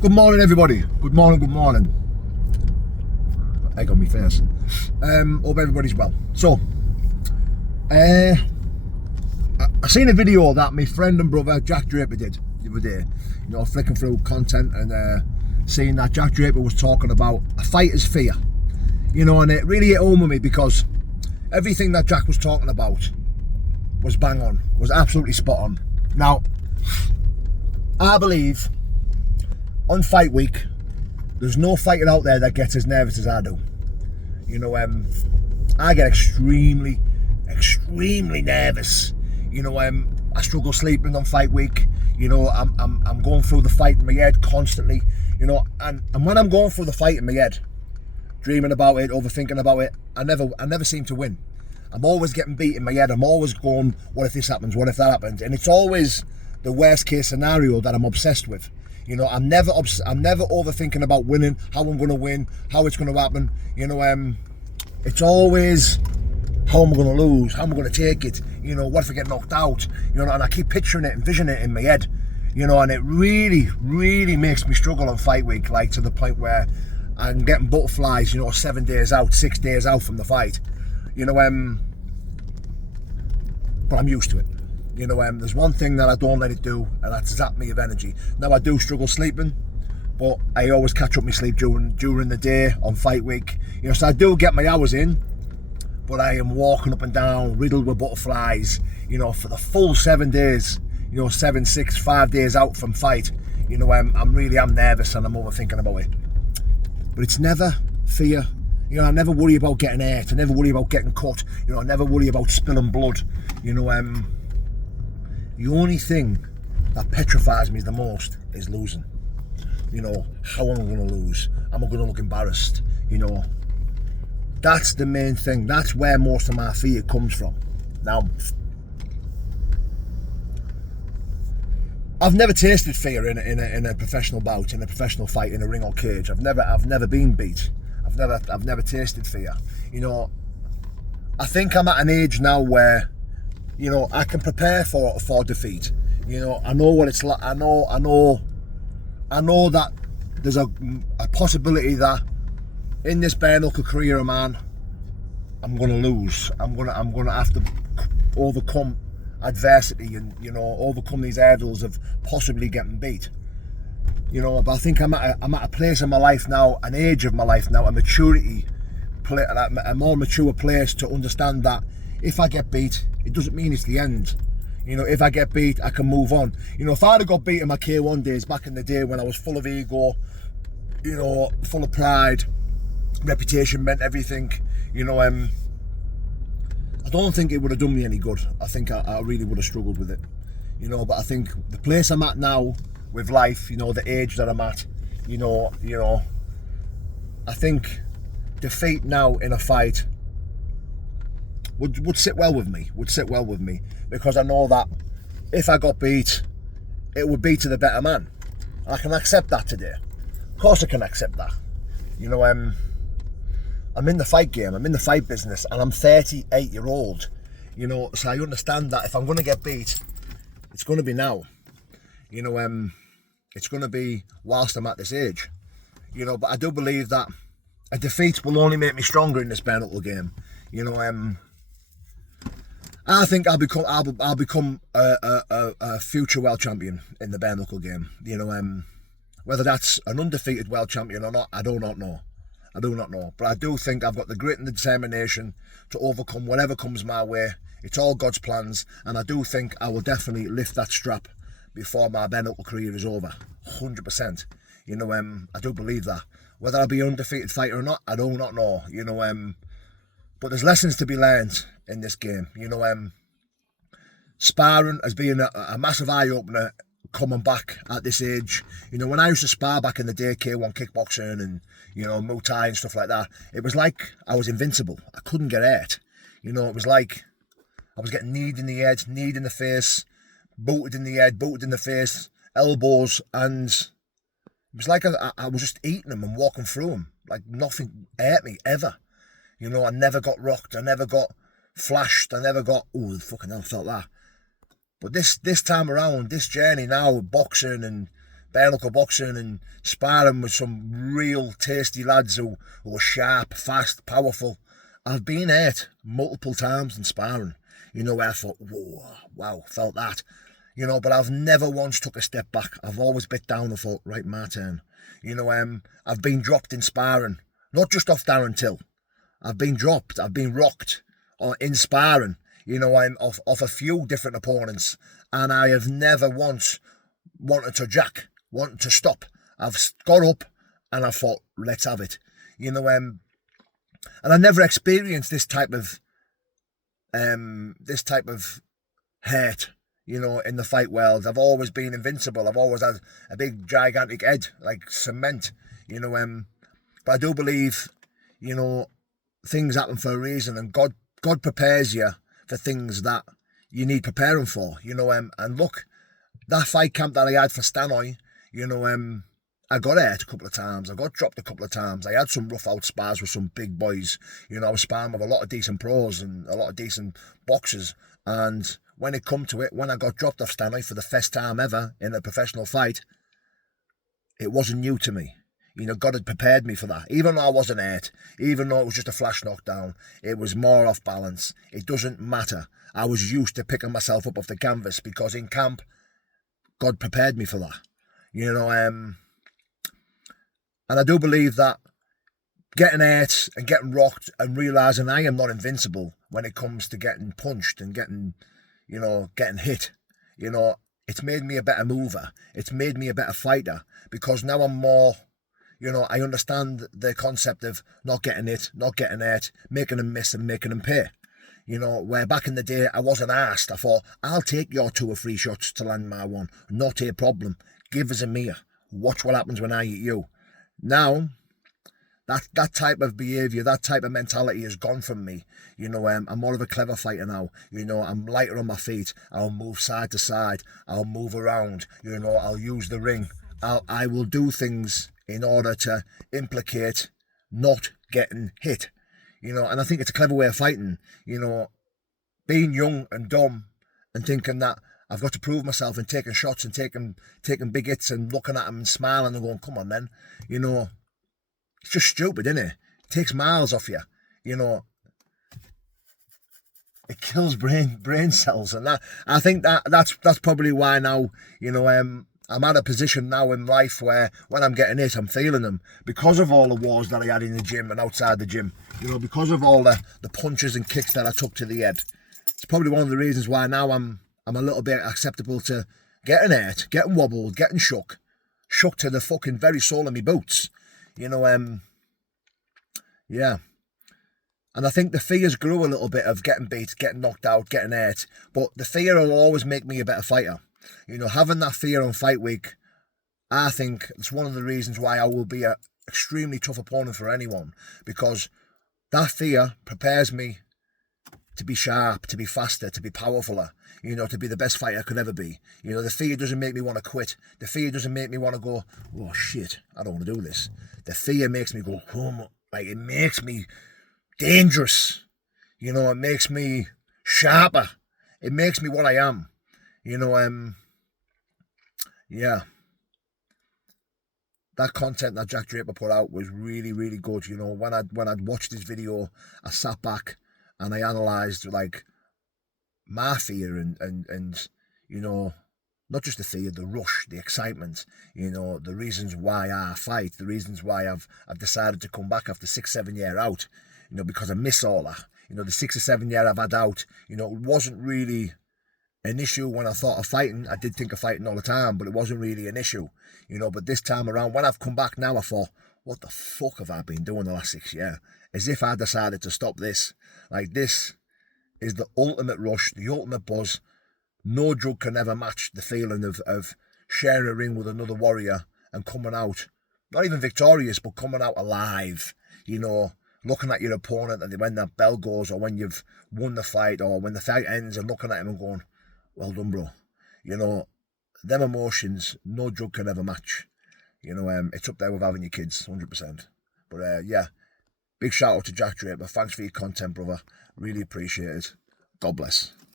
Good morning, everybody. Good morning, good morning. Egg on me face. Hope everybody's well. So, I seen a video that my friend and brother Jack Draper did the other day. You know, flicking through content and seeing that Jack Draper was talking about a fighter's fear. You know, and it really hit home with me because everything that Jack was talking about was bang on, was absolutely spot on. Now, I believe on fight week, there's no fighter out there that gets as nervous as I do. You know, I get extremely nervous. You know, I struggle sleeping on fight week. You know, I'm going through the fight in my head constantly. You know, and when I'm going through the fight in my head, dreaming about it, overthinking about it, I never seem to win. I'm always getting beat in my head. I'm always going, what if this happens? What if that happens? And it's always the worst case scenario that I'm obsessed with. You know, I'm never overthinking about winning, how I'm going to win, how it's going to happen. You know, it's always how am I going to lose, how am I going to take it. You know, what if I get knocked out? You know, and I keep picturing it, envisioning it in my head. You know, and it really makes me struggle on fight week, like to the point where I'm getting butterflies. You know, 7 days out, 6 days out from the fight. You know, but I'm used to it. You know, there's one thing that I don't let it do, and that's zap me of energy. Now, I do struggle sleeping, but I always catch up my sleep during the day on fight week. You know, so I do get my hours in, but I am walking up and down, riddled with butterflies, you know, for the full 7 days, you know, 7, 6, 5 days out from fight. You know, I'm nervous and I'm overthinking about it. But it's never fear. You know, I never worry about getting hurt. I never worry about getting cut. You know, I never worry about spilling blood. You know, the only thing that petrifies me the most is losing. You know, how am I going to lose? Am I going to look embarrassed? You know, that's the main thing. That's where most of my fear comes from. Now, I've never tasted fear in a professional bout, in a professional fight, in a ring or cage. I've never been beat. I've never tasted fear. You know, I think I'm at an age now where, you know, I can prepare for defeat. You know, I know what it's like. I know that there's a possibility that in this bare knuckle career of mine, I'm gonna lose. I'm gonna have to overcome adversity and, you know, overcome these hurdles of possibly getting beat. You know, but I think I'm at a place in my life now, an age of my life now, a more mature place to understand that if I get beat, it doesn't mean it's the end. You know, if I get beat, I can move on. You know, if I'd have got beat in my K1 days back in the day when I was full of ego, you know, full of pride, reputation meant everything, you know, I don't think it would have done me any good. I think I really would have struggled with it. You know, but I think the place I'm at now with life, you know, the age that I'm at, you know, I think defeat now in a fight would sit well with me, because I know that if I got beat, it would be to the better man. I can accept that today. Of course I can accept that. You know, I'm in the fight game, I'm in the fight business, and I'm 38-year-old. You know, so I understand that if I'm going to get beat, it's going to be now. You know, it's going to be whilst I'm at this age. You know, but I do believe that a defeat will only make me stronger in this bare knuckle game. You know, I think I'll become a future world champion in the bare knuckle game. You know, whether that's an undefeated world champion or not, I do not know. But I do think I've got the grit and the determination to overcome whatever comes my way. It's all God's plans, and I do think I will definitely lift that strap before my bare knuckle career is over. 100%. You know, I do believe that. Whether I'll be an undefeated fighter or not, I do not know. You know, but there's lessons to be learned in this game. You know, sparring has been a massive eye-opener coming back at this age. You know, when I used to spar back in the day, K1 kickboxing and, you know, Muay Thai and stuff like that, it was like I was invincible. I couldn't get hurt. You know, it was like I was getting kneed in the head, kneed in the face, booted in the head, booted in the face, elbows, and it was like I was just eating them and walking through them. Like nothing hurt me ever. You know, I never got rocked. I never got flashed. I never got, oh, fucking hell, felt that. But this time around, this journey now, boxing and bare knuckle boxing and sparring with some real tasty lads who were sharp, fast, powerful. I've been hurt multiple times in sparring, where I thought, whoa, wow, felt that, but I've never once took a step back. I've always bit down and thought, right, my turn. I've been dropped in sparring, not just off Darren Till. I've been dropped, I've been rocked in sparring, I'm off a few different opponents, and I have never once wanted to jack, wanted to stop. I've got up and I thought, let's have it, and I never experienced this type of hurt, in the fight world. I've always been invincible. I've always had a big gigantic head, like cement, but I do believe, things happen for a reason, and God prepares you for things that you need preparing for, and look, that fight camp that I had for Stanoy, I got hurt a couple of times, I got dropped a couple of times, I had some rough out spars with some big boys, I was sparring with a lot of decent pros and a lot of decent boxers, and when it come to it, when I got dropped off Stanoy for the first time ever in a professional fight, it wasn't new to me. God had prepared me for that. Even though I wasn't hurt, even though it was just a flash knockdown, it was more off balance. It doesn't matter. I was used to picking myself up off the canvas because in camp, God prepared me for that. And I do believe that getting hurt and getting rocked and realising I am not invincible when it comes to getting punched and getting hit, it's made me a better mover. It's made me a better fighter because now I'm more... I understand the concept of not getting hit, not getting hurt, making them miss and making them pay. Where back in the day, I wasn't asked. I thought, I'll take your 2 or 3 shots to land my one. Not a problem. Give us a mere. Watch what happens when I eat you. Now, that type of behaviour, that type of mentality has gone from me. I'm more of a clever fighter now. I'm lighter on my feet. I'll move side to side. I'll move around. I'll use the ring. I will do things in order to implicate not getting hit, and I think it's a clever way of fighting, being young and dumb and thinking that I've got to prove myself and taking shots and taking big hits and looking at them and smiling and going, come on then, it's just stupid, isn't it? It takes miles off you, it kills brain cells, and that I think that's probably why now, I'm at a position now in life where when I'm getting hit, I'm feeling them because of all the wars that I had in the gym and outside the gym, because of all the punches and kicks that I took to the head. It's probably one of the reasons why now I'm a little bit acceptable to getting hurt, getting wobbled, getting shook to the fucking very sole of my boots, yeah. And I think the fears grew a little bit of getting beat, getting knocked out, getting hurt, but the fear will always make me a better fighter. Having that fear on fight week, I think it's one of the reasons why I will be an extremely tough opponent for anyone, because that fear prepares me to be sharp, to be faster, to be powerfuler, to be the best fighter I could ever be. The fear doesn't make me want to quit. The fear doesn't make me want to go, oh shit, I don't want to do this. The fear makes me go, it makes me dangerous. It makes me sharper. It makes me what I am. Yeah. That content that Jack Draper put out was really, really good. When I'd watched this video, I sat back and I analysed my fear and not just the fear, the rush, the excitement, the reasons why I fight, the reasons why I've decided to come back after 6-7 years out, because I miss all that. The 6 or 7 years I've had out, it wasn't really an issue when I thought of fighting. I did think of fighting all the time, but it wasn't really an issue, but this time around, when I've come back now, I thought, what the fuck have I been doing the last 6 years? As if I decided to stop this. This is the ultimate rush, the ultimate buzz. No drug can ever match the feeling of sharing a ring with another warrior and coming out, not even victorious, but coming out alive, looking at your opponent and when that bell goes, or when you've won the fight, or when the fight ends, and looking at him and going, well done, bro. Them emotions, no drug can ever match. It's up there with having your kids, 100%. But yeah, big shout out to Jack Draper. Thanks for your content, brother. Really appreciate it. God bless.